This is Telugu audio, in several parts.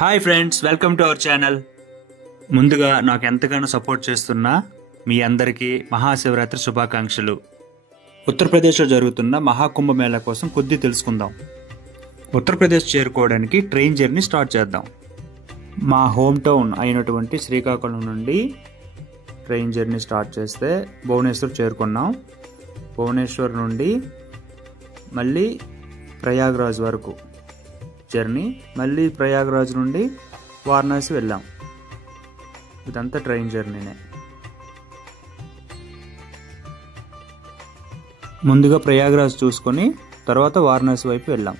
Hi friends, welcome to our channel. ముందుగా నాకు ఎంతగానో సపోర్ట్ చేస్తున్న మీ అందరికీ మహాశివరాత్రి శుభాకాంక్షలు. ఉత్తరప్రదేశ్లో జరుగుతున్న మహాకుంభమేళా కోసం కొద్ది తెలుసుకుందాం. ఉత్తరప్రదేశ్ చేరుకోవడానికి ట్రైన్ జర్నీ స్టార్ట్ చేద్దాం. మా హోమ్ టౌన్ అయినటువంటి శ్రీకాకుళం నుండి ట్రైన్ జర్నీ స్టార్ట్ చేస్తే భువనేశ్వర్ చేరుకున్నాం. భువనేశ్వర్ నుండి మళ్ళీ ప్రయాగ్రాజ్ వరకు జర్నీ, మళ్ళీ ప్రయాగ్రాజ్ నుండి వారణాసి వెళ్ళాం. ఇదంతా ట్రైన్ జర్నీనే. ముందుగా ప్రయాగ్రాజ్ చూసుకొని తర్వాత వారణాసి వైపు వెళ్ళాం.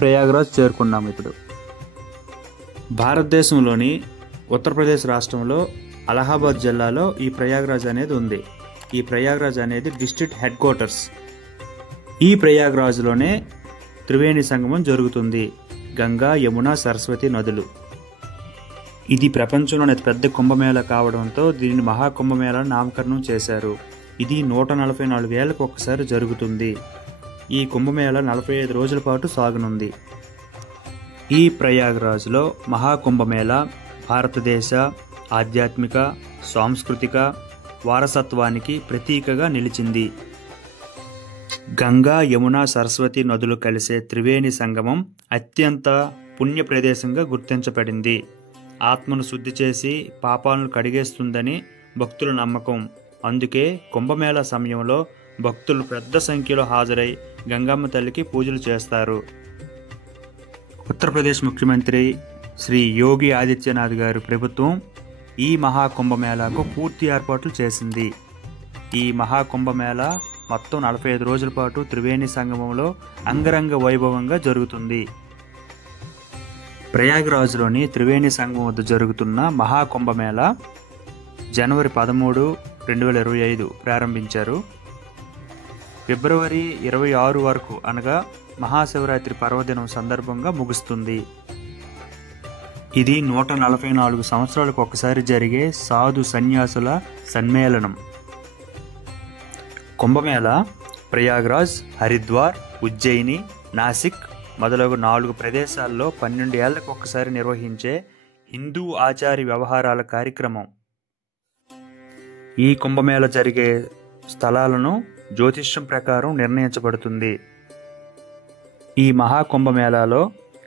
ప్రయాగ్రాజ్ చేరుకున్నాం. ఇప్పుడు భారతదేశంలోని ఉత్తరప్రదేశ్ రాష్ట్రంలో అలహాబాద్ జిల్లాలో ఈ ప్రయాగ్రాజ్ అనేది ఉంది. ఈ ప్రయాగ్రాజ్ అనేది డిస్ట్రిక్ట్ హెడ్ క్వార్టర్స్. ఈ ప్రయాగ్రాజ్లోనే త్రివేణి సంగమం జరుగుతుంది. గంగా, యమున, సరస్వతి నదులు. ఇది ప్రపంచంలోని అతిపెద్ద కుంభమేళా కావడంతో దీనిని మహాకుంభమేళా నామకరణం చేశారు. ఇది 144 ఏళ్లకు ఒక్కసారి జరుగుతుంది. ఈ కుంభమేళా 45 రోజుల పాటు సాగనుంది. ఈ ప్రయాగ్రాజ్లో మహాకుంభమేళా భారతదేశ ఆధ్యాత్మిక, సాంస్కృతిక వారసత్వానికి ప్రతీకగా నిలిచింది. గంగా, యమున, సరస్వతి నదులు కలిసే త్రివేణి సంగమం అత్యంత పుణ్య ప్రదేశంగా గుర్తించబడింది. ఆత్మను శుద్ధి చేసి పాపాలను కడిగేస్తుందని భక్తుల నమ్మకం. అందుకే కుంభమేళా సమయంలో భక్తులు పెద్ద సంఖ్యలో హాజరై గంగమ్మ తల్లికి పూజలు చేస్తారు. ఉత్తరప్రదేశ్ ముఖ్యమంత్రి శ్రీ యోగి ఆదిత్యనాథ్ గారి ప్రభుత్వం ఈ మహాకుంభమేళాకు పూర్తి ఏర్పాట్లు చేసింది. ఈ మహాకుంభమేళా మొత్తం 45 రోజుల పాటు త్రివేణి సంగమంలో అంగరంగ వైభవంగా జరుగుతుంది. ప్రయాగ్రాజ్లోని త్రివేణి సంగమం వద్ద జరుగుతున్న మహాకుంభమేళా జనవరి 13, 2025 ప్రారంభించారు. ఫిబ్రవరి 26 వరకు అనగా మహాశివరాత్రి పర్వదినం సందర్భంగా ముగుస్తుంది. ఇది 144 సంవత్సరాలకు ఒకసారి జరిగే సాధు సన్యాసుల సమ్మేళనం. కుంభమేళా ప్రయాగ్రాజ్, హరిద్వార్, ఉజ్జయిని, నాసిక్ మొదలగు 4 ప్రదేశాల్లో 12 ఏళ్లకు ఒకసారి నిర్వహించే హిందూ ఆచార వ్యవహారాల కార్యక్రమం. ఈ కుంభమేళా జరిగే స్థలాలను జ్యోతిష్యం ప్రకారం నిర్ణయించబడుతుంది. ఈ మహాకుంభమేళాలో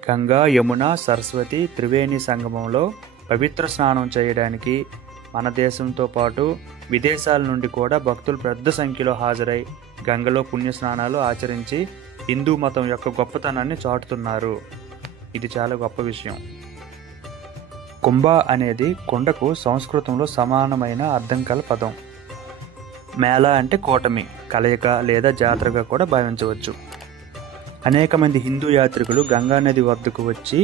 గంగా, యమున, సరస్వతి త్రివేణి సంగమంలో పవిత్ర స్నానం చేయడానికి మన దేశంతో పాటు విదేశాల నుండి కూడా భక్తులు పెద్ద సంఖ్యలో హాజరై గంగలో పుణ్యస్నానాలు ఆచరించి హిందూ మతం యొక్క గొప్పతనాన్ని చాటుతున్నారు. ఇది చాలా గొప్ప విషయం. కుంభ అనేది కొండకు సంస్కృతంలో సమానమైన అర్థం కల పదం. మేళా అంటే కూటమి, కలయిక లేదా జాతరగా కూడా భావించవచ్చు. అనేక మంది హిందూ యాత్రికులు గంగానది వద్దకు వచ్చి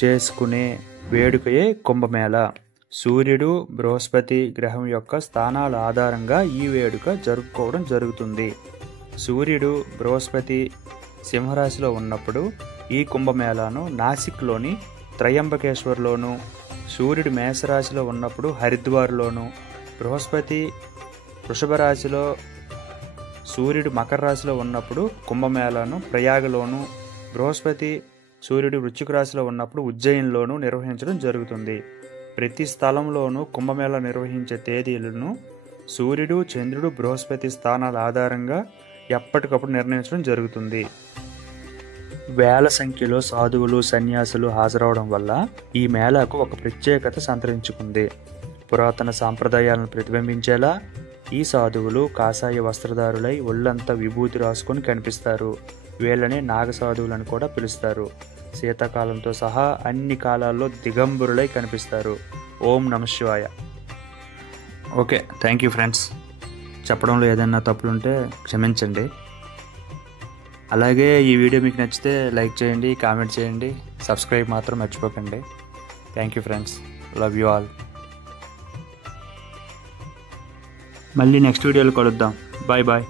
చేసుకునే వేడుకయే కుంభమేళా. సూర్యుడు, బృహస్పతి గ్రహం యొక్క స్థానాల ఆధారంగా ఈ వేడుక జరుపుకోవడం జరుగుతుంది. సూర్యుడు, బృహస్పతి సింహరాశిలో ఉన్నప్పుడు ఈ కుంభమేళాను నాసిక్లోని త్రయంబకేశ్వర్లోను, సూర్యుడు మేషరాశిలో ఉన్నప్పుడు హరిద్వార్లోను, బృహస్పతి వృషభ రాశిలో, సూర్యుడు మకర రాశిలో ఉన్నప్పుడు కుంభమేళాను ప్రయాగలోను, బృహస్పతి సూర్యుడు వృశ్చిక రాశిలో ఉన్నప్పుడు ఉజ్జయిన్లోను నిర్వహించడం జరుగుతుంది. ప్రతి స్థలంలోనూ కుంభమేళా నిర్వహించే తేదీలను సూర్యుడు, చంద్రుడు, బృహస్పతి స్థానాల ఆధారంగా ఎప్పటికప్పుడు నిర్ణయించడం జరుగుతుంది. వేల సంఖ్యలో సాధువులు, సన్యాసులు హాజరవడం వల్ల ఈ మేళాకు ఒక ప్రత్యేకత సంతరించుకుంది. పురాతన సాంప్రదాయాలను ప్రతిబింబించేలా ఈ సాధువులు కాషాయ వస్త్రధారులై ఒళ్ళంతా విభూతి రాసుకొని కనిపిస్తారు. వీళ్ళని నాగసాధువులను కూడా పిలుస్తారు. శీతాకాలంతో సహా అన్ని కాలాల్లో దిగంబరులై కనిపిస్తారు. ఓం నమః శివాయ. Okay, thank you friends. చెప్పడంలో ఏదైనా తప్పులుంటే క్షమించండి. అలాగే ఈ వీడియో మీకు నచ్చితే లైక్ చేయండి, కామెంట్ చేయండి, సబ్స్క్రైబ్ మాత్రం మర్చిపోకండి. Thank you friends. Love you all. మళ్ళీ నెక్స్ట్ వీడియోలో కలుద్దాం. Bye bye.